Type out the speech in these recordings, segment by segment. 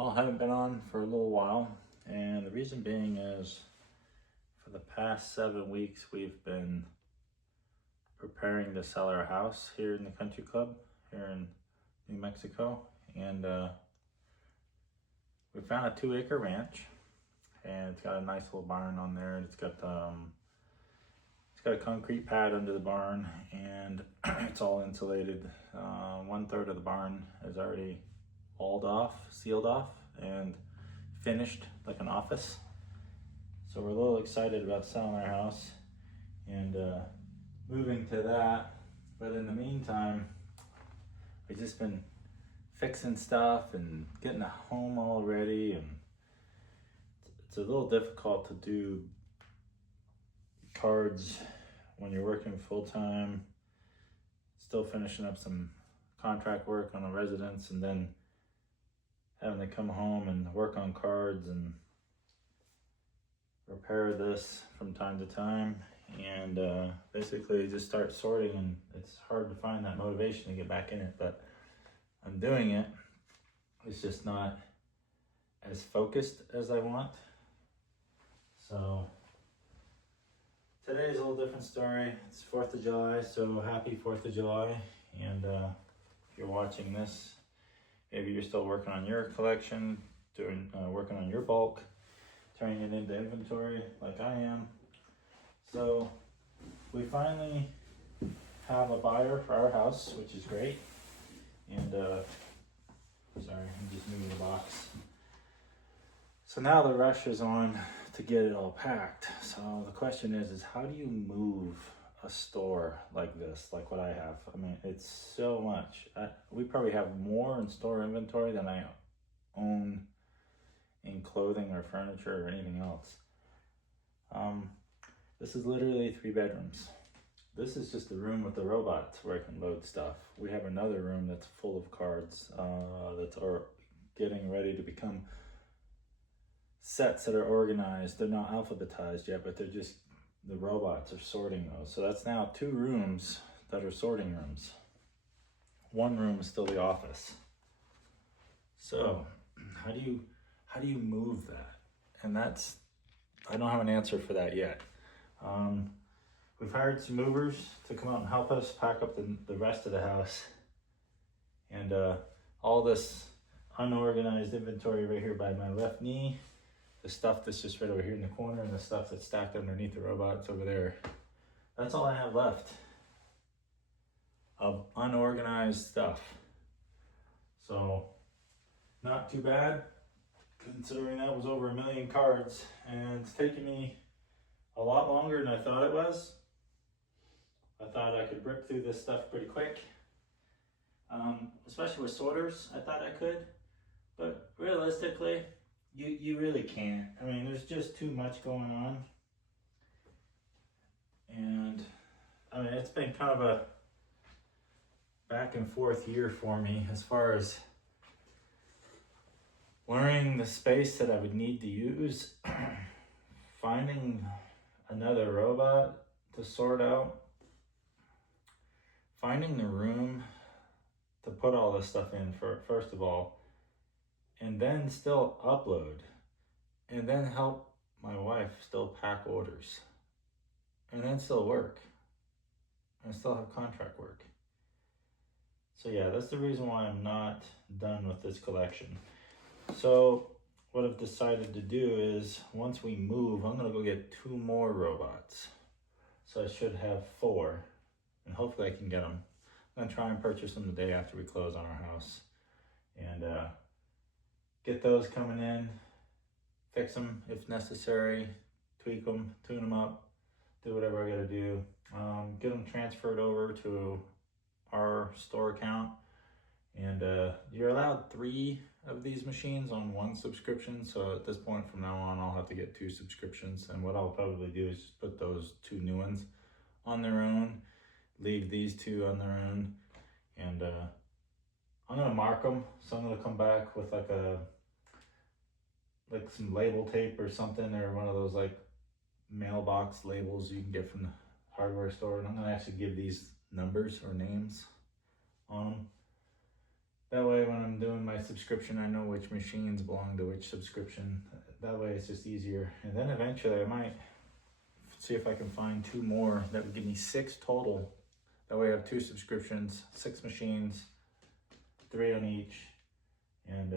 Well, I haven't been on for a little while, and the reason being is for the past 7 weeks we've been preparing to sell our house here in the country club here in New Mexico, and we found a 2-acre ranch, and it's got a nice little barn on there, and it's got a concrete pad under the barn, and it's all insulated. 1/3 of the barn is already walled off, sealed off, and finished like an office. So we're a little excited about selling our house and moving to that. But in the meantime, we've just been fixing stuff and getting the home all ready, and it's a little difficult to do cards when you're working full-time, still finishing up some contract work on a residence, and then having to come home and work on cards and repair this from time to time, and basically just start sorting. And it's hard to find that motivation to get back in it, but I'm doing it. It's just not as focused as I want. So today's a little different story. It's 4th of July, so happy 4th of July. And if you're watching this, maybe you're still working on your collection, working on your bulk, turning it into inventory like I am. So we finally have a buyer for our house, which is great. And sorry, I'm just moving the box. So now the rush is on to get it all packed. So the question is how do you move a store like this, like what I have? I mean, it's so much. We probably have more in store inventory than I own in clothing or furniture or anything else. This is literally 3 bedrooms. This is just the room with the robots where I can load stuff. We have another room that's full of cards are getting ready to become sets that are organized. They're not alphabetized yet, but the robots are sorting those. So that's now 2 rooms that are sorting rooms. 1 room is still the office. So how do you move that? And I don't have an answer for that yet. We've hired some movers to come out and help us pack up the rest of the house. And all this unorganized inventory right here by my left knee, the stuff that's just right over here in the corner, and the stuff that's stacked underneath the robots over there. That's all I have left of unorganized stuff. So not too bad, considering that was over 1 million cards, and it's taken me a lot longer than I thought it was. I thought I could rip through this stuff pretty quick, especially with sorters. I thought I could, but realistically, you really can't. I mean, there's just too much going on. And I mean, it's been kind of a back and forth year for me as far as learning the space that I would need to use, finding another robot to sort out, finding the room to put all this stuff in first of all, and then still upload, and then help my wife still pack orders, and then still work, and still have contract work. So yeah, that's the reason why I'm not done with this collection. So what I've decided to do is, once we move, I'm gonna go get 2 more robots. So I should have 4, and hopefully I can get them. I'm gonna try and purchase them the day after we close on our house, and get those coming in, fix them if necessary, tweak them, tune them up, do whatever I gotta do. Get them transferred over to our store account. And you're allowed 3 of these machines on 1 subscription. So at this point from now on, I'll have to get 2 subscriptions. And what I'll probably do is just put those 2 new ones on their own, leave these 2 on their own, and I'm gonna mark them. So I'm gonna come back with like some label tape or something, or one of those like mailbox labels you can get from the hardware store. And I'm gonna actually give these numbers or names on them. That way when I'm doing my subscription, I know which machines belong to which subscription. That way it's just easier. And then eventually I might see if I can find 2 more that would give me 6 total. That way I have 2 subscriptions, 6 machines, 3 on each, and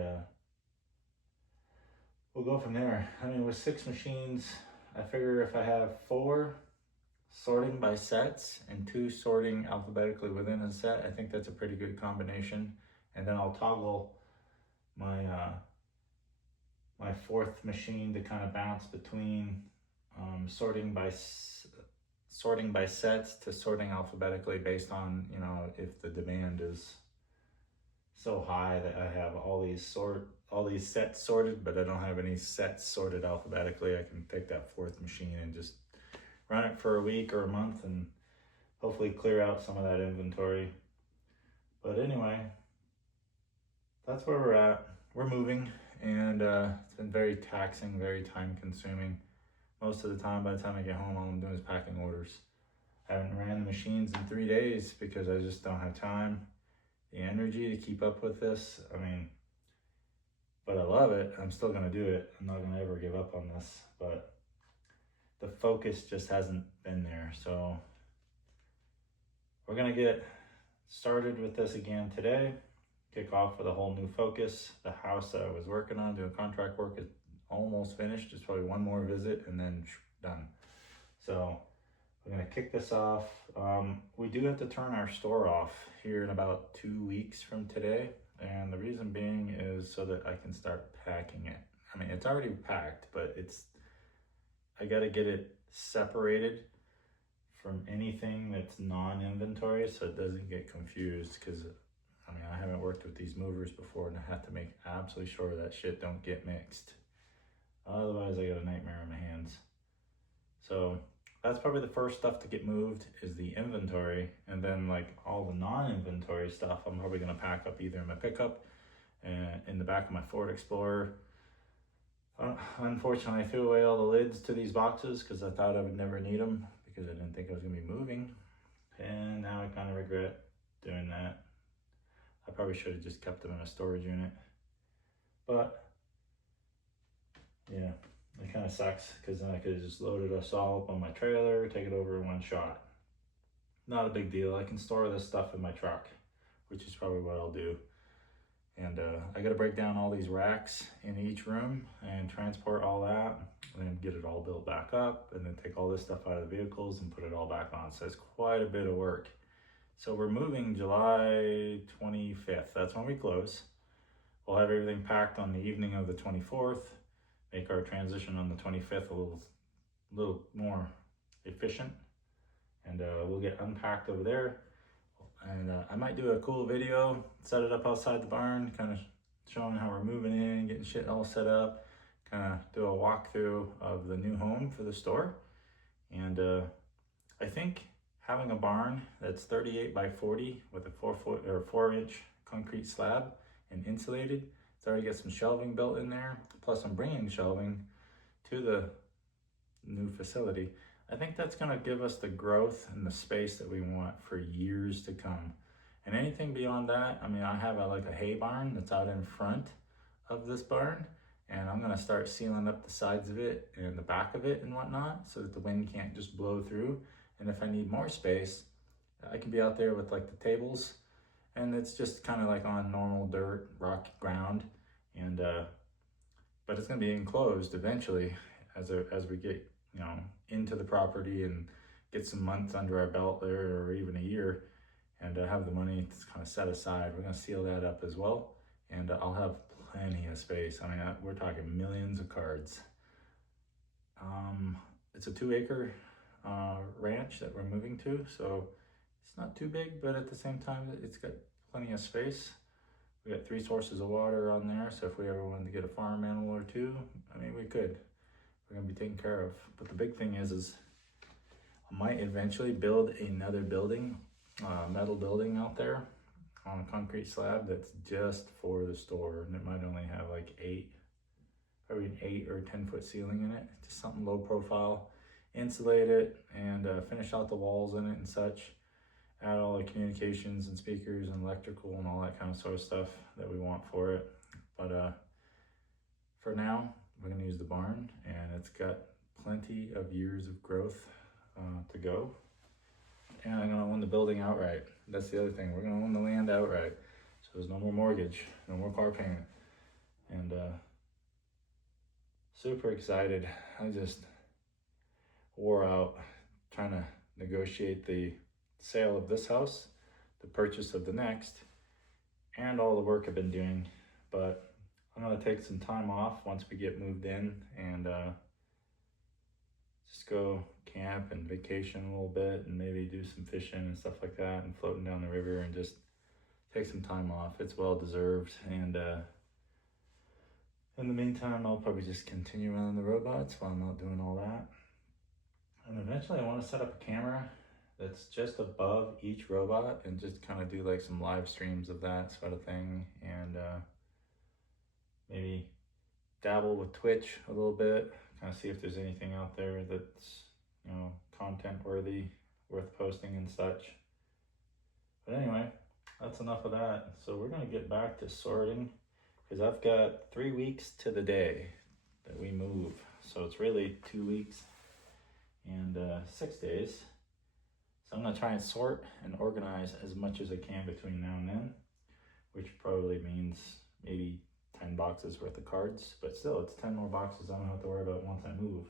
we'll go from there. I mean, with 6 machines, I figure if I have 4 sorting by sets and 2 sorting alphabetically within a set, I think that's a pretty good combination. And then I'll toggle my my 4th machine to kind of bounce between sorting by sets to sorting alphabetically based on, you know, if the demand is so high that I have all these sets sorted, but I don't have any sets sorted alphabetically. I can take that 4th machine and just run it for a week or a month and hopefully clear out some of that inventory. But anyway, that's where we're at. We're moving, and it's been very taxing, very time consuming. Most of the time, by the time I get home, all I'm doing is packing orders. I haven't ran the machines in 3 days because I just don't have time, the energy to keep up with this. I mean, but I love it. I'm still gonna do it. I'm not gonna ever give up on this, but the focus just hasn't been there. So we're gonna get started with this again today. Kick off with a whole new focus. The house that I was working on doing contract work is almost finished. Just probably one more visit and then done. So we're gonna kick this off. We do have to turn our store off here in about 2 weeks from today. And the reason being is so that I can start packing it. I mean, it's already packed, but I gotta get it separated from anything that's non-inventory so it doesn't get confused, because I mean, I haven't worked with these movers before and I have to make absolutely sure that shit don't get mixed. Otherwise I got a nightmare on my hands. So that's probably the first stuff to get moved is the inventory, and then like all the non-inventory stuff I'm probably gonna pack up either in my pickup and in the back of my Ford Explorer. Unfortunately, I threw away all the lids to these boxes because I thought I would never need them because I didn't think I was gonna be moving. And now I kind of regret doing that. I probably should have just kept them in a storage unit. But yeah, it kind of sucks because then I could have just loaded us all up on my trailer, take it over in one shot. Not a big deal. I can store this stuff in my truck, which is probably what I'll do. And I got to break down all these racks in each room and transport all that and then get it all built back up and then take all this stuff out of the vehicles and put it all back on. So it's quite a bit of work. So we're moving July 25th. That's when we close. We'll have everything packed on the evening of the 24th. Make our transition on the 25th a little more efficient. And we'll get unpacked over there. And I might do a cool video, set it up outside the barn, kind of showing how we're moving in, getting shit all set up, kind of do a walkthrough of the new home for the store. And I think having a barn that's 38 by 40 with a 4-inch concrete slab and insulated, it's already got some shelving built in there. Plus I'm bringing shelving to the new facility. I think that's gonna give us the growth and the space that we want for years to come. And anything beyond that, I mean, I have like a hay barn that's out in front of this barn, and I'm gonna start sealing up the sides of it and the back of it and whatnot so that the wind can't just blow through. And if I need more space, I can be out there with like the tables, and it's just kind of like on normal dirt, rocky ground. And but it's gonna be enclosed eventually as we get, you know, into the property and get some months under our belt there, or even a year, and have the money kind of set aside. We're gonna seal that up as well, and I'll have plenty of space. I mean, we're talking millions of cards. It's a 2-acre ranch that we're moving to, so it's not too big, but at the same time, it's got plenty of space. We got 3 sources of water on there, so if we ever wanted to get a farm animal or 2, I mean, we could. We're gonna be taken care of. But the big thing is I might eventually build another building, metal building out there on a concrete slab that's just for the store, and it might only have like probably an 8 or 10-foot ceiling in it. Just something low profile, insulate it, and finish out the walls in it and such. add all the communications and speakers and electrical and all that kind of sort of stuff that we want for it. But for now, we're gonna use the barn, and it's got plenty of years of growth to go. And I'm gonna own the building outright. That's the other thing. We're gonna own the land outright. So there's no more mortgage, no more car payment. And super excited. I just wore out trying to negotiate the sale of this house, the purchase of the next, and all the work I've been doing. But I'm gonna take some time off once we get moved in and just go camp and vacation a little bit and maybe do some fishing and stuff like that and floating down the river and just take some time off. It's well deserved. And in the meantime, I'll probably just continue running the robots while I'm not doing all that. And eventually I want to set up a camera that's just above each robot and just kind of do like some live streams of that sort of thing, and maybe dabble with Twitch a little bit, kind of see if there's anything out there that's, you know, content worthy, worth posting and such. But anyway, that's enough of that. So we're gonna get back to sorting, because I've got 3 weeks to the day that we move. So it's really 2 weeks and 6 days. So I'm gonna try and sort and organize as much as I can between now and then, which probably means maybe 10 boxes worth of cards, but still it's 10 more boxes I don't have to worry about once I move.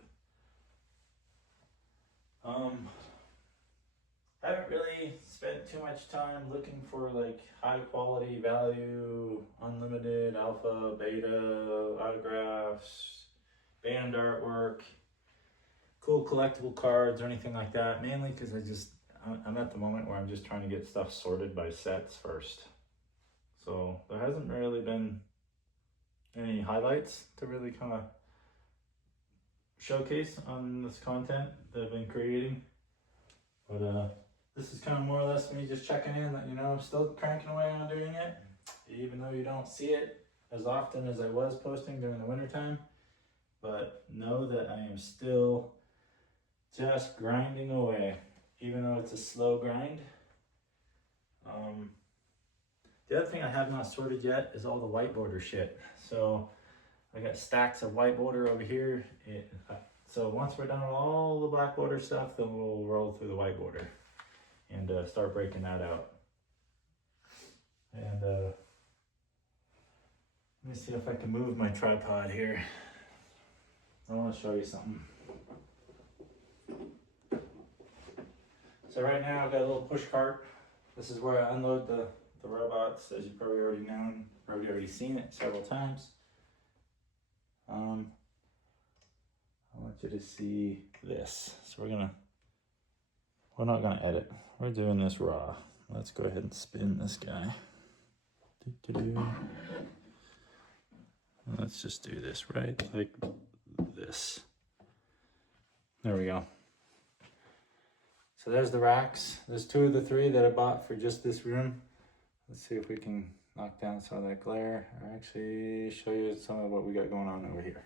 I haven't really spent too much time looking for like high quality value, unlimited, alpha, beta, autographs, band artwork, cool collectible cards or anything like that, mainly because I'm at the moment where I'm just trying to get stuff sorted by sets first. So there hasn't really been any highlights to really kind of showcase on this content that I've been creating. But this is kind of more or less me just checking in that, you know, I'm still cranking away on doing it, even though you don't see it as often as I was posting during the wintertime. But know that I am still just grinding away, even though it's a slow grind. The other thing I have not sorted yet is all the white border shit. So I got stacks of white border over here. So once we're done with all the black border stuff, then we'll roll through the white border and start breaking that out. And let me see if I can move my tripod here. I want to show you something. So right now I've got a little push cart. This is where I unload the robots, as you've probably already known, probably already seen it several times. I want you to see this. So we're not gonna edit. We're doing this raw. Let's go ahead and spin this guy. Let's just do this right like this. There we go. So there's the racks. There's 2 of the 3 that I bought for just this room. Let's see if we can knock down some of that glare, or actually show you some of what we got going on over here.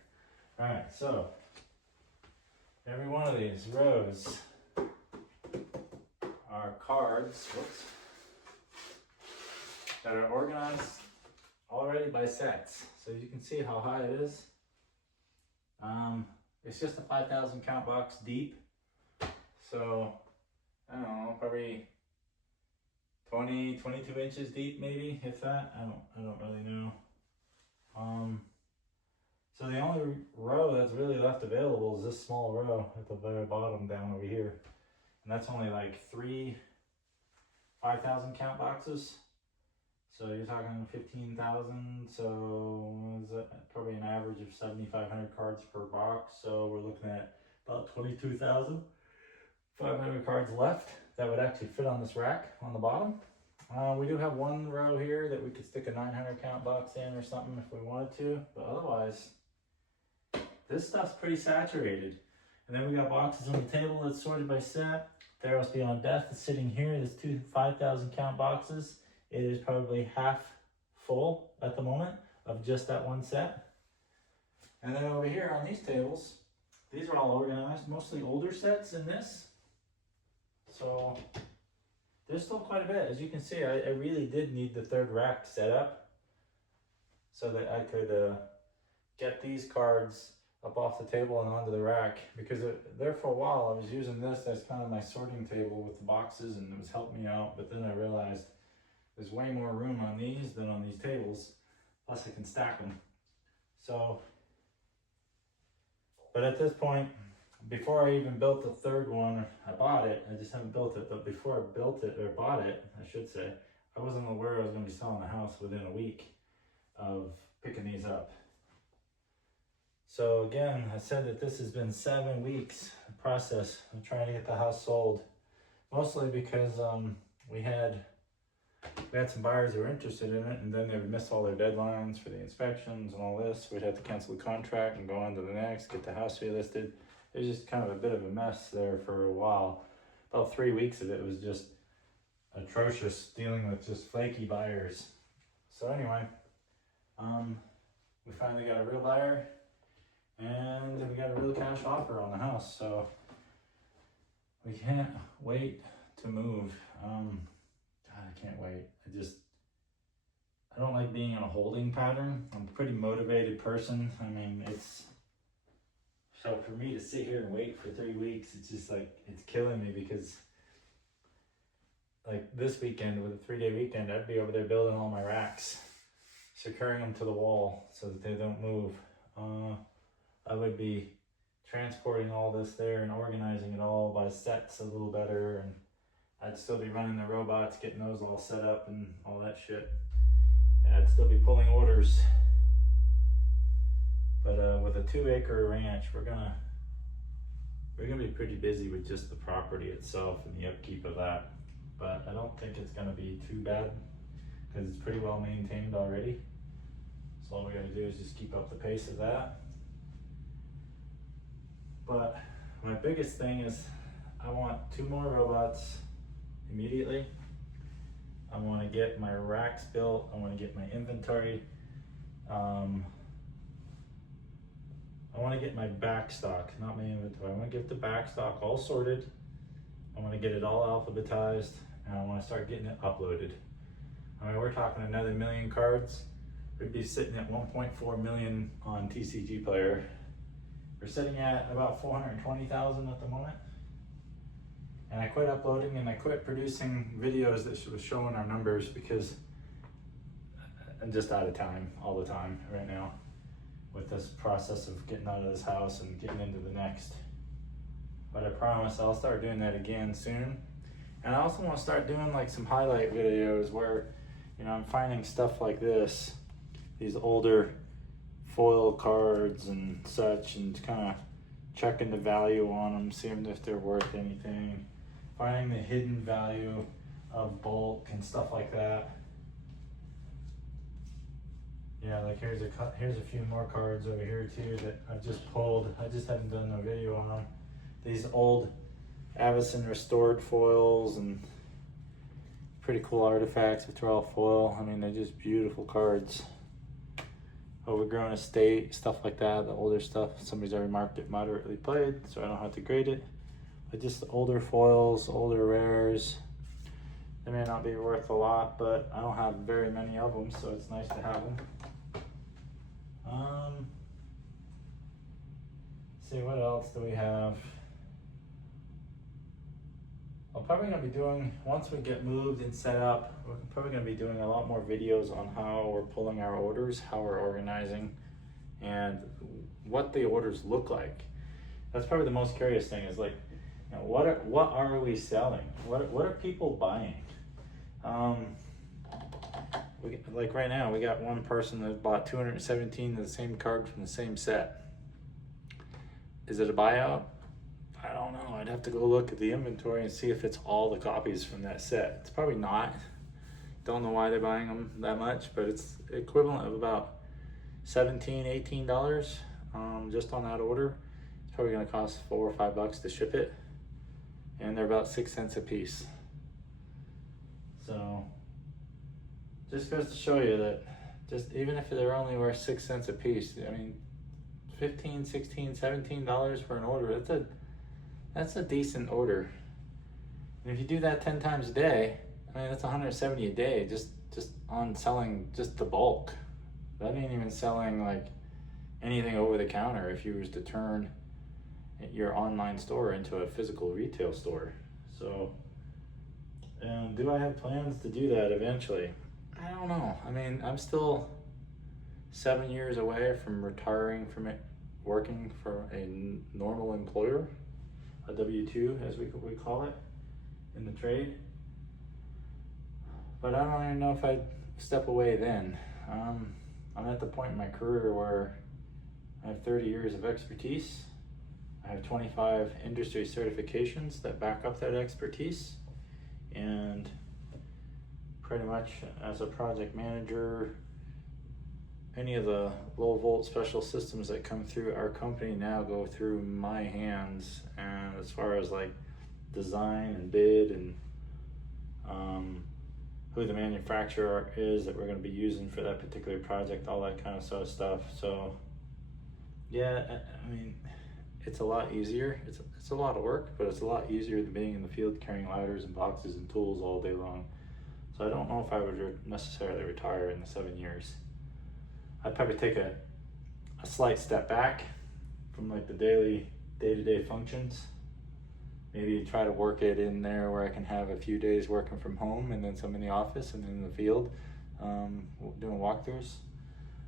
All right, so every one of these rows are cards, that are organized already by sets. So you can see how high it is. It's just a 5,000 count box deep. So I don't know, probably 20, 22 inches deep, maybe, if that. I don't really know. So the only row that's really left available is this small row at the very bottom down over here. And that's only like 3 5,000 count boxes. So you're talking 15,000. So is that probably an average of 7,500 cards per box. So we're looking at about 22,500 cards left that would actually fit on this rack on the bottom. We do have one row here that we could stick a 900 count box in or something if we wanted to, but otherwise this stuff's pretty saturated. And then we got boxes on the table that's sorted by set. Theros Beyond Death is sitting here. There's 2 5,000 count boxes. It is probably half full at the moment of just that one set. And then over here on these tables, these are all organized, mostly older sets in this. So there's still quite a bit. As you can see, I really did need the third rack set up so that I could get these cards up off the table and onto the rack, because there for a while I was using this as kind of my sorting table with the boxes, and it was helping me out, but then I realized there's way more room on these than on these tables, plus I can stack them. So, but at this point, before I even built the third one, I bought it. I just haven't built it, but before I built it, or bought it, I should say, I wasn't aware I was going to be selling the house within a week of picking these up. So again, I said that this has been 7 weeks process of trying to get the house sold, mostly because we had some buyers who were interested in it, and then they would miss all their deadlines for the inspections and all this. We'd have to cancel the contract and go on to the next, get the house relisted. It was just kind of a bit of a mess there for a while. About 3 weeks of it was just atrocious, dealing with just flaky buyers. So anyway, we finally got a real buyer, and we got a real cash offer on the house, so we can't wait to move. God, I can't wait. I don't like being in a holding pattern. I'm a pretty motivated person. I mean, so for me to sit here and wait for 3 weeks, it's just like, it's killing me, because like this weekend, with a 3-day weekend, I'd be over there building all my racks, securing them to the wall so that they don't move. I would be transporting all this there and organizing it all by sets a little better, and I'd still be running the robots, getting those all set up and all that shit. Yeah, I'd still be pulling orders. But with a 2-acre ranch, we're gonna be pretty busy with just the property itself and the upkeep of that. But I don't think it's gonna be too bad, because it's pretty well maintained already. So all we gotta do is just keep up the pace of that. But my biggest thing is I want 2 more robots immediately. I want to get my racks built. I want to get my inventory. I want to get my back stock, not my inventory. I want to get the back stock all sorted. I want to get it all alphabetized, and I want to start getting it uploaded. I mean, we're talking another 1 million cards. We'd be sitting at 1.4 million on TCG Player. We're sitting at about 420,000 at the moment. And I quit uploading and I quit producing videos that was showing our numbers, because I'm just out of time all the time right now with this process of getting out of this house and getting into the next. But I promise I'll start doing that again soon. And I also want to start doing like some highlight videos where, you know, I'm finding stuff like this, these older foil cards and such, and kind of checking the value on them, seeing if they're worth anything, finding the hidden value of bulk and stuff like that. Yeah, like here's a few more cards over here too that I've just pulled. I just haven't done no video on them. These old Avacyn restored foils, and pretty cool artifacts if they're all foil. I mean, they're just beautiful cards. Overgrown estate, stuff like that, the older stuff. Somebody's already marked it moderately played, so I don't have to grade it. But just older foils, older rares. They may not be worth a lot, but I don't have very many of them, so it's nice to have them. Let's see, what else do we have? I'm probably gonna be doing, once we get moved and set up, we're probably gonna be doing a lot more videos on how we're pulling our orders, how we're organizing, and what the orders look like. That's probably the most curious thing, is like, you know, what are we selling? What are people buying? Like right now, we got one person that bought 217 of the same card from the same set. Is it a buyout? I don't know. I'd have to go look at the inventory and see if it's all the copies from that set. It's probably not. Don't know why they're buying them that much, but it's equivalent of about $17, $18 just on that order. It's probably gonna cost $4 or $5 to ship it, and they're about 6 cents a piece. So just goes to show you that just even if they're only worth 6 cents a piece, I mean, $15, $16, $17 for an order, that's a decent order. And if you do that 10 times a day, I mean, that's 170 a day just on selling just the bulk. That ain't even selling like anything over the counter if you was to turn your online store into a physical retail store. So, do I have plans to do that eventually? I don't know. I mean, I'm still 7 years away from retiring from it, working for a normal employer, a W-2 as we call it in the trade. But I don't even know if I'd step away then. I'm at the point in my career where I have 30 years of expertise. I have 25 industry certifications that back up that expertise. And pretty much as a project manager, any of the low volt special systems that come through our company now go through my hands. And as far as like design and bid and who the manufacturer is that we're going to be using for that particular project, all that kind of sort of stuff. So yeah, I mean, it's a lot easier. It's a lot of work, but it's a lot easier than being in the field carrying ladders and boxes and tools all day long. So I don't know if I would necessarily retire in the 7 years. I'd probably take a slight step back from like the daily day-to-day functions. Maybe try to work it in there where I can have a few days working from home and then some in the office and then in the field doing walkthroughs.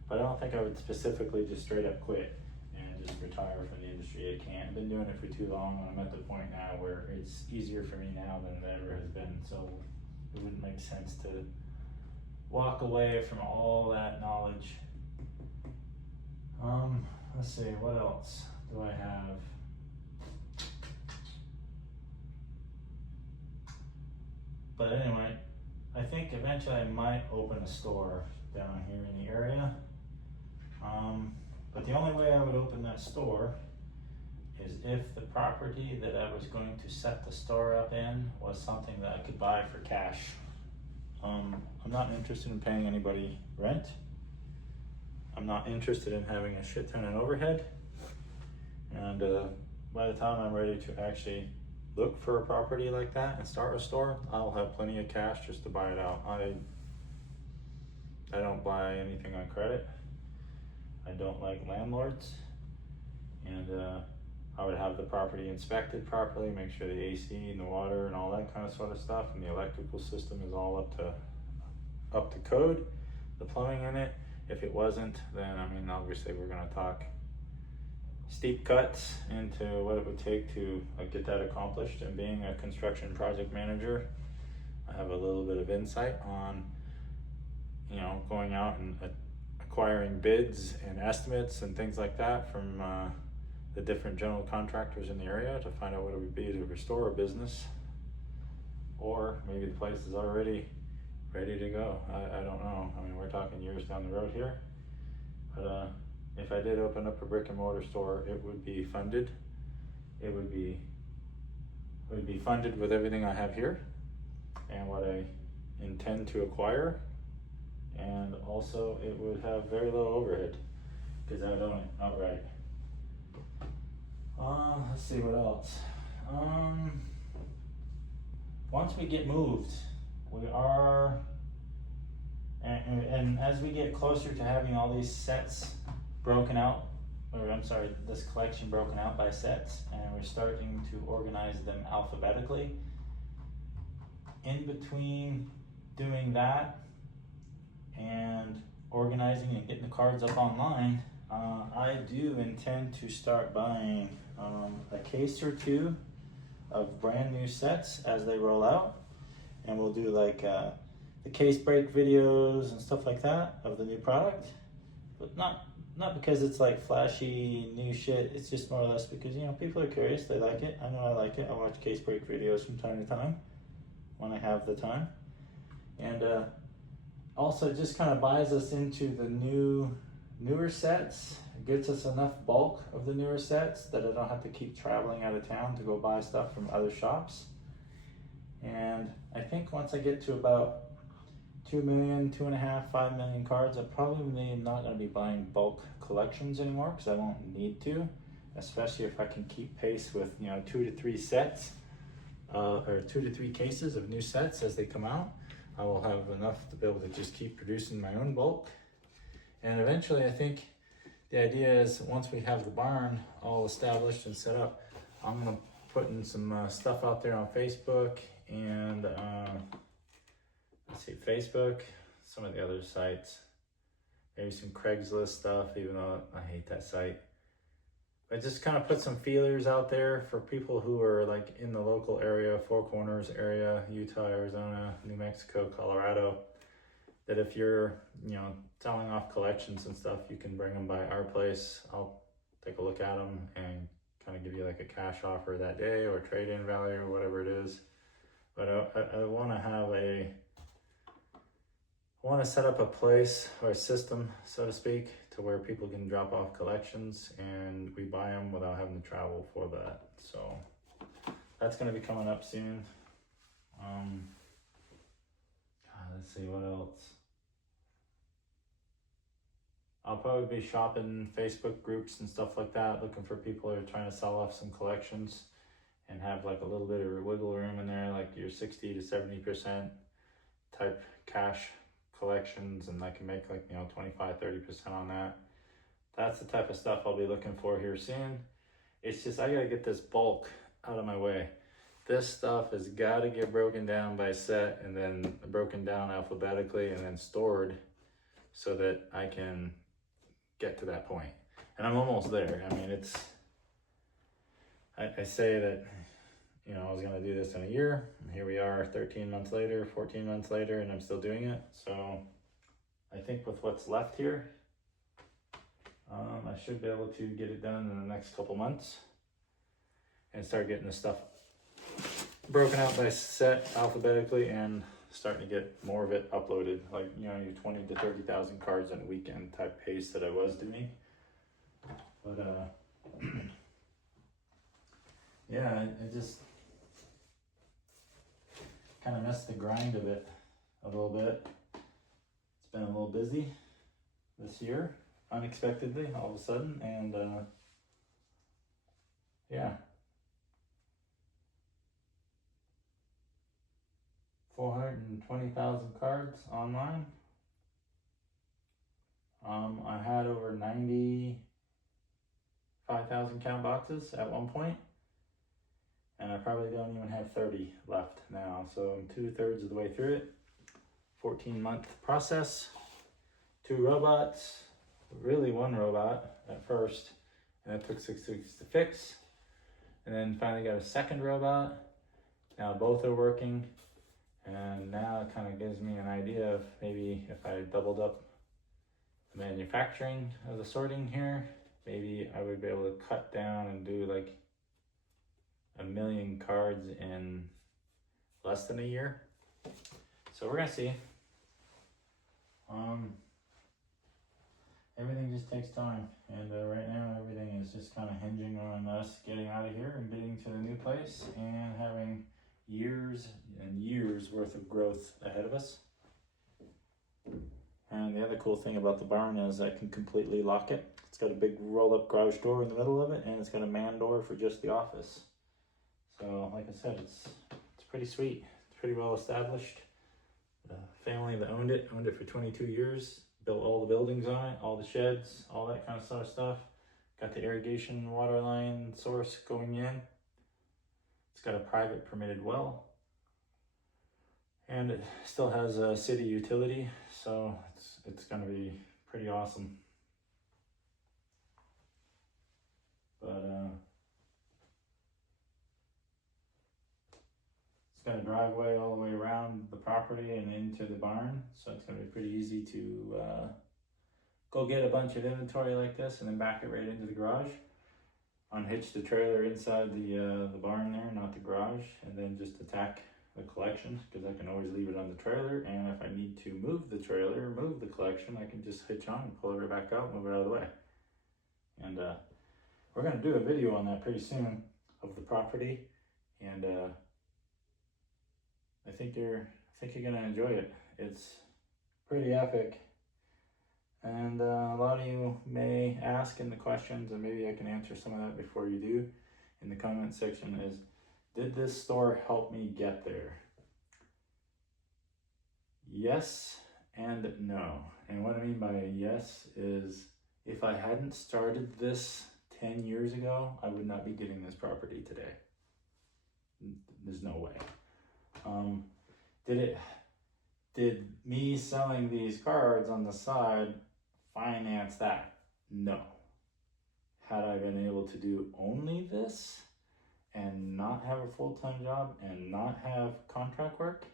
But I don't think I would specifically just straight up quit and just retire from the industry. I can't. I've been doing it for too long, and I'm at the point now where it's easier for me now than it ever has been. So it wouldn't make sense to walk away from all that knowledge. Let's see, what else do I have? But anyway, I think eventually I might open a store down here in the area. But the only way I would open that store is if the property that I was going to set the store up in was something that I could buy for cash. I'm not interested in paying anybody rent. I'm not interested in having a shit ton of overhead. And by the time I'm ready to actually look for a property like that and start a store, I'll have plenty of cash just to buy it out. I don't buy anything on credit. I don't like landlords. And I would have the property inspected properly, make sure the AC and the water and all that kind of sort of stuff and the electrical system is all up to code, the plumbing in it. If it wasn't, then I mean, obviously we're gonna talk steep cuts into what it would take to get that accomplished. And being a construction project manager, I have a little bit of insight on, going out and acquiring bids and estimates and things like that from the different general contractors in the area to find out what it would be to restore a business. Or maybe the place is already ready to go. I don't know. I mean, we're talking years down the road here. But if I did open up a brick and mortar store, it would be funded. It would be funded with everything I have here and what I intend to acquire. And also it would have very low overhead because I would own it outright. Let's see what else. Once we get moved, we are, and as we get closer to having all these sets broken out, or I'm sorry, this collection broken out by sets, and we're starting to organize them alphabetically. In between doing that and organizing and getting the cards up online, I do intend to start buying a case or two of brand new sets as they roll out, and we'll do like the case break videos and stuff like that of the new product, but not because it's like flashy new shit. It's just more or less because people are curious, they like it. I know I like it. I watch case break videos from time to time when I have the time, and also just kind of buys us into the newer sets. It gets us enough bulk of the newer sets that I don't have to keep traveling out of town to go buy stuff from other shops. And I think once I get to about 2 million, 2.5, 5 million cards, I probably not going to be buying bulk collections anymore because I won't need to, especially if I can keep pace with 2 to 3 sets or 2 to 3 cases of new sets as they come out. I will have enough to be able to just keep producing my own bulk. And eventually I think the idea is once we have the barn all established and set up, I'm gonna put in some stuff out there on Facebook and let's see, Facebook, some of the other sites, maybe some Craigslist stuff, even though I hate that site. But just kind of put some feelers out there for people who are like in the local area, Four Corners area, Utah, Arizona, New Mexico, Colorado, that if you're, you know, selling off collections and stuff, you can bring them by our place. I'll take a look at them and kind of give you like a cash offer that day or trade-in value or whatever it is. But I want to set up a place or a system, so to speak, to where people can drop off collections and we buy them without having to travel for that. So that's going to be coming up soon. Let's see what else. I'll probably be shopping Facebook groups and stuff like that, looking for people who are trying to sell off some collections and have like a little bit of wiggle room in there, like your 60 to 70% type cash collections, and I can make like, you know, 25-30% on that. That's the type of stuff I'll be looking for here soon. It's just I gotta get this bulk out of my way. This stuff has got to get broken down by set and then broken down alphabetically and then stored so that I can get to that point. And I'm almost there. I mean, it's, I say that, you know, I was gonna do this in a year, and here we are 13 months later, 14 months later, and I'm still doing it. So I think with what's left here, I should be able to get it done in the next couple months and start getting this stuff broken out by set alphabetically and starting to get more of it uploaded, like, you know, your 20 to 30,000 cards in a weekend type pace that I was doing. But yeah, I just kind of missed the grind of it a little bit. It's been a little busy this year, unexpectedly, all of a sudden, and yeah. 420,000 cards online. I had over 95,000 count boxes at one point, and I probably don't even have 30 left now. So I'm 2/3 of the way through it. 14-month process. 2 robots, really 1 robot at first, and it took 6 weeks to fix. And then finally got a second robot. Now both are working. And now it kind of gives me an idea of maybe if I doubled up the manufacturing of the sorting here, maybe I would be able to cut down and do like 1 million cards in less than a year. So we're gonna see. Everything just takes time, and right now everything is just kind of hinging on us getting out of here and getting to the new place and having years and years worth of growth ahead of us. And the other cool thing about the barn is I can completely lock it. It's got a big roll-up garage door in the middle of it, and it's got a man door for just the office. So like I said, it's pretty sweet. It's pretty well established. The family that owned it for 22 years, built all the buildings on it, all the sheds, all that kind of sort of stuff. Got the irrigation water line source going in. It's got a private permitted well, and it still has a city utility, so it's going to be pretty awesome. But it's got a driveway all the way around the property and into the barn, so it's going to be pretty easy to go get a bunch of inventory like this and then back it right into the garage. Unhitch the trailer inside the barn there, not the garage, and then just attack the collection, because I can always leave it on the trailer, and if I need to move the trailer, move the collection, I can just hitch on and pull it right back out, move it out of the way. And we're going to do a video on that pretty soon of the property, and I think you're going to enjoy it. It's pretty epic. And a lot of you may ask in the questions, and maybe I can answer some of that before you do, in the comment section, is did this store help me get there? Yes and no. And what I mean by yes is if I hadn't started this 10 years ago, I would not be getting this property today. There's no way. Did me selling these cards on the side finance that? No. Had I been able to do only this and not have a full-time job and not have contract work?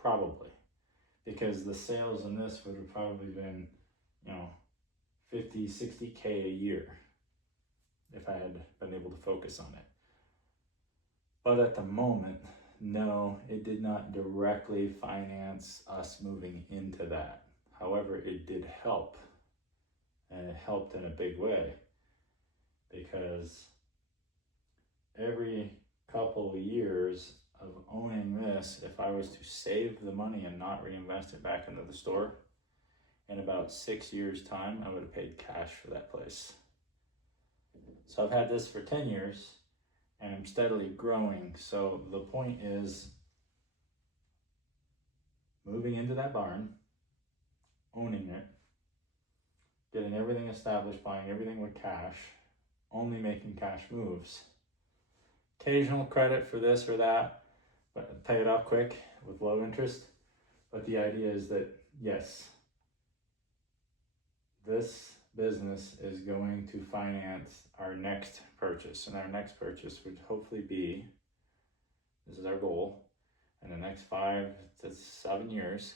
Probably. Because the sales in this would have probably been, 50, 60K a year if I had been able to focus on it. But at the moment, no, it did not directly finance us moving into that. However, it did help, and it helped in a big way, because every couple of years of owning this, if I was to save the money and not reinvest it back into the store, in about 6 years' time, I would have paid cash for that place. So I've had this for 10 years, and I'm steadily growing. So the point is moving into that barn, owning it, getting everything established, buying everything with cash, only making cash moves. Occasional credit for this or that, but pay it off quick with low interest. But the idea is that, yes, this business is going to finance our next purchase. And our next purchase would hopefully be, this is our goal, in the next 5 to 7 years,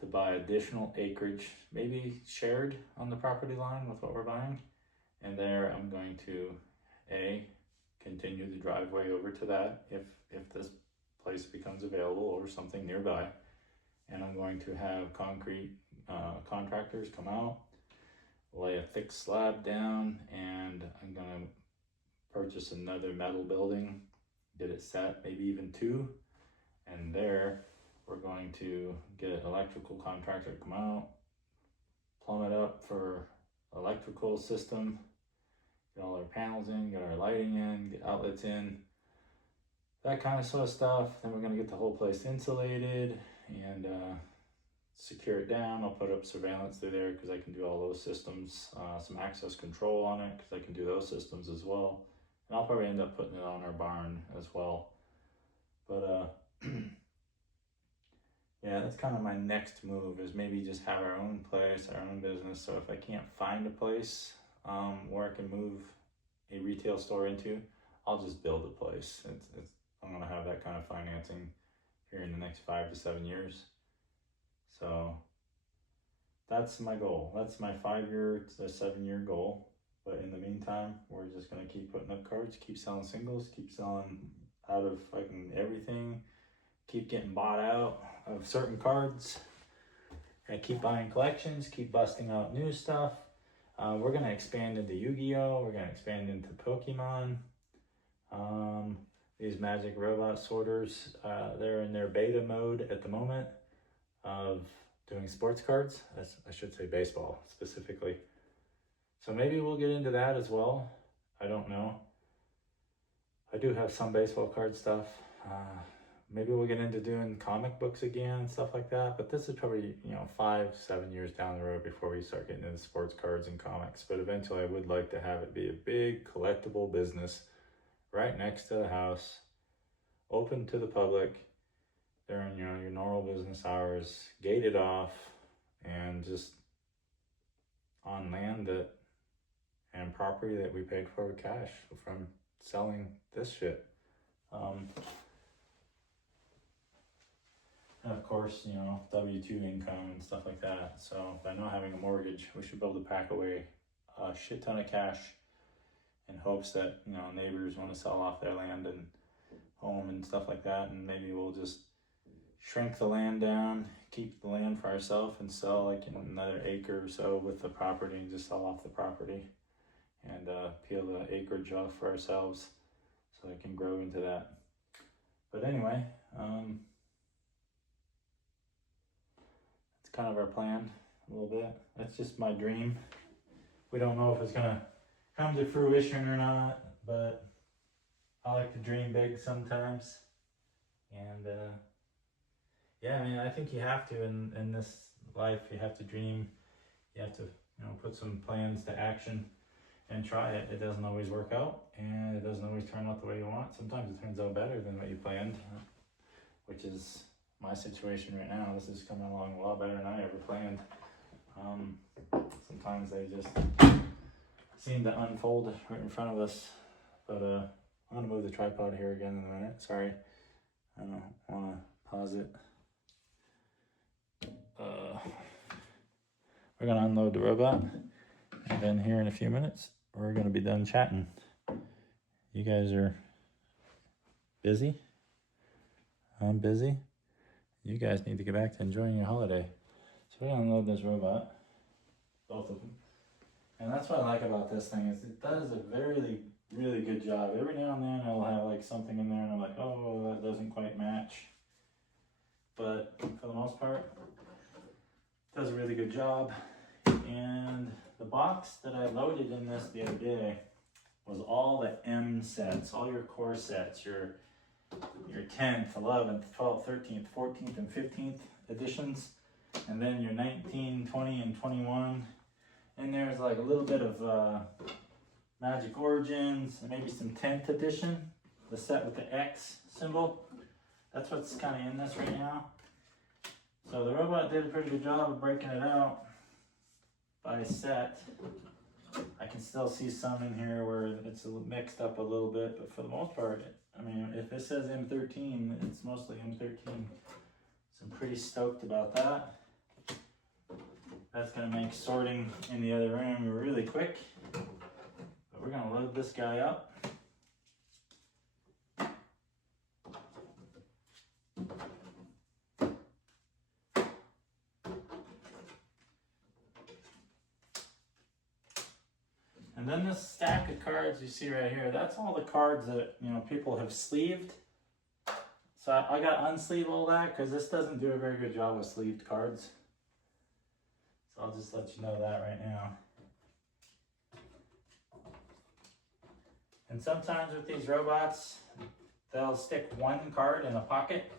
to buy additional acreage, maybe shared on the property line with what we're buying. And there I'm going to, continue the driveway over to that if this place becomes available or something nearby. And I'm going to have concrete contractors come out, lay a thick slab down, and I'm gonna purchase another metal building, get it set, maybe even 2. And there we're going to get an electrical contractor to come out, plumb it up for electrical system, get all our panels in, get our lighting in, get outlets in, that kind of sort of stuff. Then we're gonna get the whole place insulated and secure it down. I'll put up surveillance through there because I can do all those systems, some access control on it because I can do those systems as well. And I'll probably end up putting it on our barn as well. But yeah, that's kind of my next move, is maybe just have our own place, our own business. So if I can't find a place where I can move a retail store into, I'll just build a place. I'm gonna have that kind of financing here in the next 5 to 7 years. So that's my goal. That's my 5-year to 7-year goal. But in the meantime, we're just gonna keep putting up cards, keep selling singles, keep selling out of fucking everything, keep getting bought out of certain cards, and keep buying collections, keep busting out new stuff. We're gonna expand into Yu-Gi-Oh! We're gonna expand into Pokemon. These Magic Robot sorters, they're in their beta mode at the moment of doing sports cards. I should say baseball specifically. So maybe we'll get into that as well. I don't know. I do have some baseball card stuff. Maybe we'll get into doing comic books again, stuff like that. But this is probably, 5, 7 years down the road before we start getting into sports cards and comics. But eventually I would like to have it be a big collectible business right next to the house, open to the public during your normal business hours, gated off, and just on land and property that we paid for with cash from selling this shit. And of course, W-2 income and stuff like that. So by not having a mortgage, we should be able to pack away a shit ton of cash in hopes that, neighbors want to sell off their land and home and stuff like that. And maybe we'll just shrink the land down, keep the land for ourselves, and sell like another acre or so with the property and just sell off the property and peel the acreage off for ourselves so it can grow into that. But anyway, that's kind of our plan a little bit. That's just my dream. We don't know if it's gonna come to fruition or not, but I like to dream big sometimes. And yeah, I mean, I think you have to in this life. You have to dream. You have to, you know, put some plans to action and try it. It doesn't always work out, and it doesn't always turn out the way you want. Sometimes it turns out better than what you planned, which is my situation right now. This is coming along a lot better than I ever planned. Sometimes they just seem to unfold right in front of us. But I'm gonna move the tripod here again in a minute. Sorry, I don't want to pause it. We're gonna unload the robot, and then here in a few minutes we're gonna be done chatting. You guys are busy. I'm busy. You guys need to get back to enjoying your holiday. So we're gonna unload this robot, both of them. And that's what I like about this thing, is it does a very, really good job. Every now and then I'll have like something in there and I'm like, oh, that doesn't quite match. But for the most part, it does a really good job. And the box that I loaded in this the other day was all the M sets, all your core sets, your 10th, 11th, 12th, 13th, 14th, and 15th editions, and then your 19, 20, and 21. And there's like a little bit of Magic Origins, and maybe some 10th edition, the set with the X symbol. That's what's kind of in this right now. So the robot did a pretty good job of breaking it out by set. I can still see some in here where it's mixed up a little bit, but for the most part, I mean, if it says M13, it's mostly M13. So I'm pretty stoked about that. That's gonna make sorting in the other room really quick. But we're gonna load this guy up. And then this stack of cards you see right here, that's all the cards that, you know, people have sleeved. So I gotta unsleeve all that because this doesn't do a very good job with sleeved cards. So I'll just let you know that right now. And sometimes with these robots, they'll stick one card in a pocket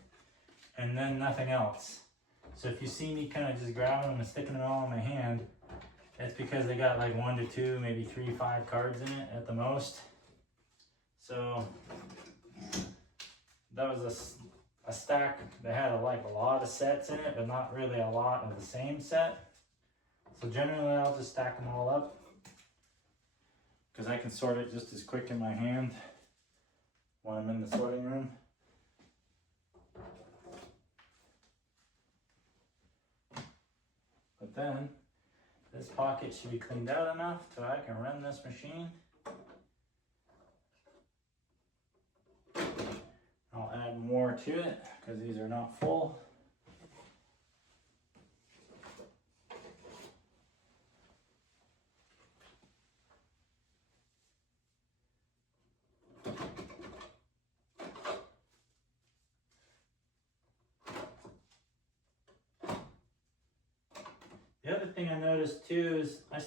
and then nothing else. So if you see me kind of just grabbing them and sticking them all in my hand, it's because they got like 1 to 2, maybe 3, 5 cards in it at the most. So that was a stack that had a lot of sets in it, but not really a lot of the same set. So generally I'll just stack them all up because I can sort it just as quick in my hand when I'm in the sorting room. But then this pocket should be cleaned out enough so I can run this machine. I'll add more to it because these are not full. The other thing I noticed too is I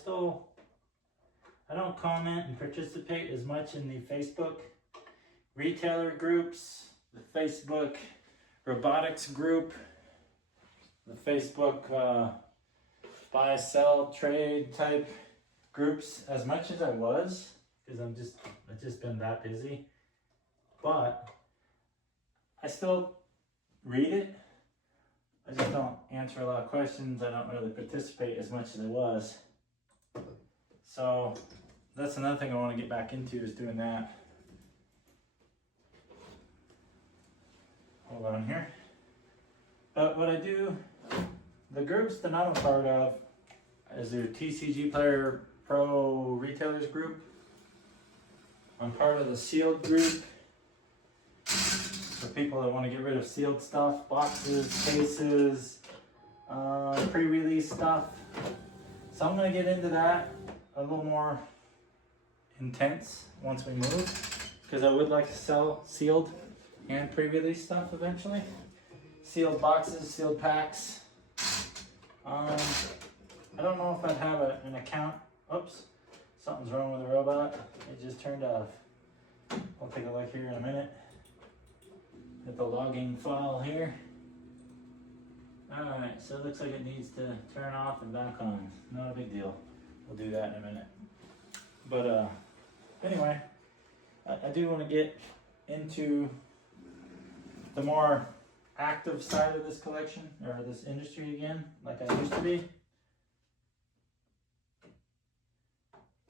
don't comment and participate as much in the Facebook retailer groups, the Facebook robotics group, the Facebook buy, sell, trade type groups as much as I was, because I've just been that busy. But I still read it. I just don't answer a lot of questions. I don't really participate as much as I was. So that's another thing I want to get back into, is doing that. Hold on here. But what I do, the groups that I'm a part of is the TCG Player Pro Retailers group. I'm part of the sealed group for people that want to get rid of sealed stuff, boxes, cases, pre-release stuff. So I'm going to get into that a little more intense once we move, because I would like to sell sealed and pre-release stuff eventually. Sealed boxes, sealed packs. I don't know if I'd have an account. Oops, something's wrong with the robot. It just turned off. I'll take a look here in a minute at the logging file here. Alright, so it looks like it needs to turn off and back on. Not a big deal. We'll do that in a minute. But anyway, I do want to get into the more active side of this collection, or this industry again, like I used to be.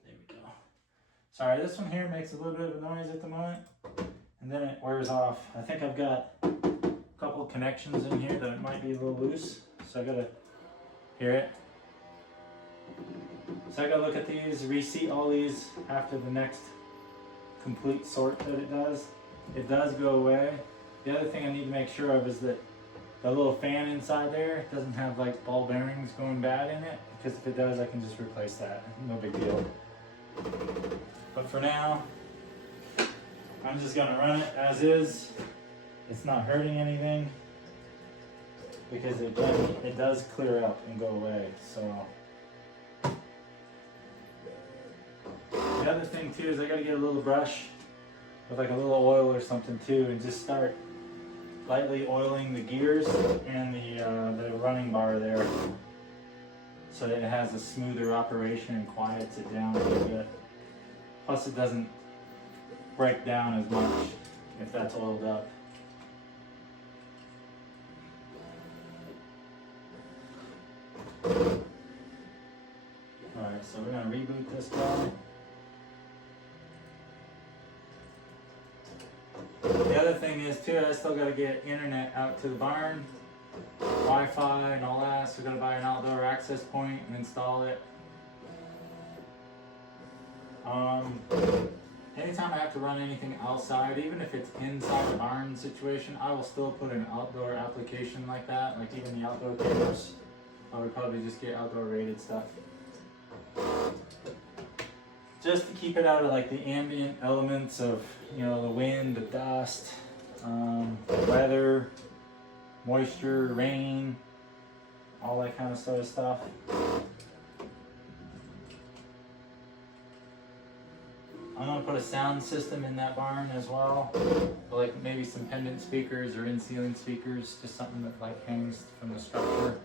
There we go. Sorry, this one here makes a little bit of a noise at the moment, and then it wears off. I think I've got a couple of connections in here that it might be a little loose, so I gotta hear it. So I gotta look at these, reseat all these after the next complete sort that it does. It does go away. The other thing I need to make sure of is that the little fan inside there doesn't have like ball bearings going bad in it, because if it does, I can just replace that. No big deal. But for now, I'm just gonna run it as is. It's not hurting anything, because it does clear up and go away. So the other thing too is I gotta get a little brush with like a little oil or something too, and just start lightly oiling the gears and the running bar there, so that it has a smoother operation and quiets it down a little bit. Plus it doesn't break down as much if that's oiled up. Alright, so we're gonna reboot this guy. The other thing is too, I still gotta get internet out to the barn, Wi-Fi and all that, so we're gonna buy an outdoor access point and install it. Anytime I have to run anything outside, even if it's inside the barn situation, I will still put an outdoor application like that, like even the outdoor cameras. I would probably just get outdoor rated stuff, just to keep it out of like the ambient elements of, you know, the wind, the dust, weather, moisture, rain, all that kind of sort of stuff. I'm gonna put a sound system in that barn as well, like maybe some pendant speakers or in-ceiling speakers, just something that like hangs from the structure.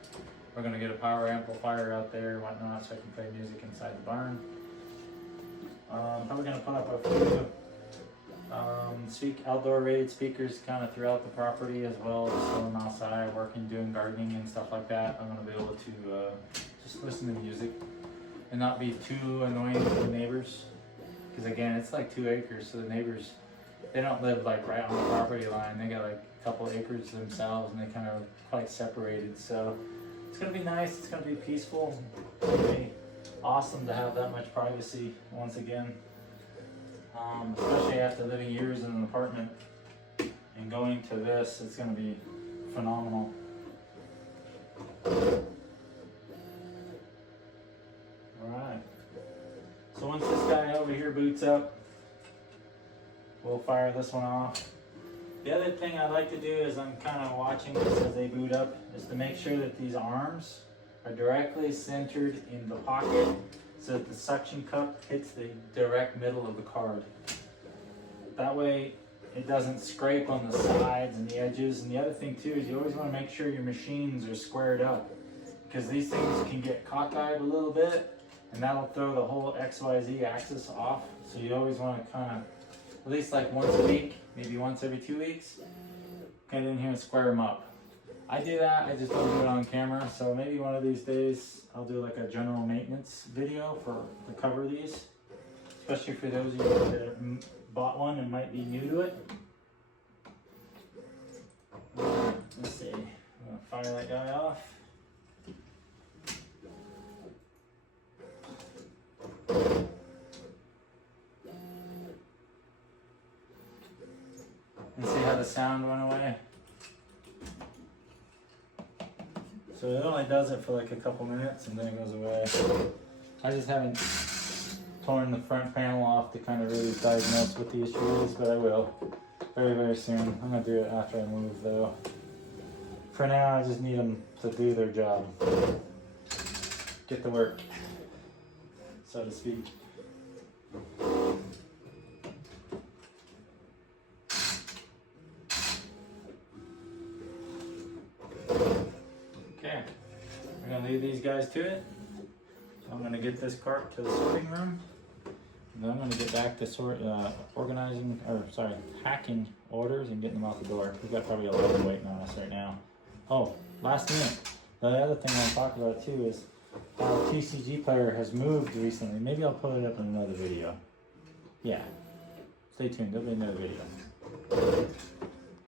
We're gonna get a power amplifier out there and whatnot, so I can play music inside the barn. Probably gonna put up a few outdoor rated speakers kind of throughout the property as well, just while I'm outside working, doing gardening and stuff like that. I'm gonna be able to just listen to music and not be too annoying to the neighbors. Because again, it's like 2 acres, so the neighbors, they don't live like right on the property line. They got like a couple acres themselves, and they kind of quite separated. So it's gonna be nice. It's gonna be peaceful. It's gonna be awesome to have that much privacy once again. Especially after living years in an apartment and going to this, it's gonna be phenomenal. Alright. So once this guy over here boots up, we'll fire this one off. The other thing I like to do is I'm kind of watching this as they boot up, is to make sure that these arms are directly centered in the pocket so that the suction cup hits the direct middle of the card. That way it doesn't scrape on the sides and the edges. And the other thing too is you always want to make sure your machines are squared up, because these things can get cockeyed a little bit and that'll throw the whole XYZ axis off. So you always want to kind of, at least like once a week, maybe once every 2 weeks, get in here and square them up. I do that, I just don't do it on camera, so maybe one of these days I'll do like a general maintenance video to cover these, especially for those of you that bought one and might be new to it. Let's see, I'm gonna fire that guy off. And see how the sound went away? So it only does it for like a couple minutes and then it goes away. I just haven't torn the front panel off to kind of really diagnose what the issue is, but I will very, very soon. I'm gonna do it after I move though. For now, I just need them to do their job. Get to work, so to speak. gonna leave these guys to it. I'm gonna get this cart to the sorting room. And then I'm gonna get back to packing orders and getting them out the door. We've got probably 11 waiting on us right now. Oh, last minute. The other thing I want to talk about too is how TCG Player has moved recently. Maybe I'll put it up in another video. Yeah. Stay tuned, there'll be another video.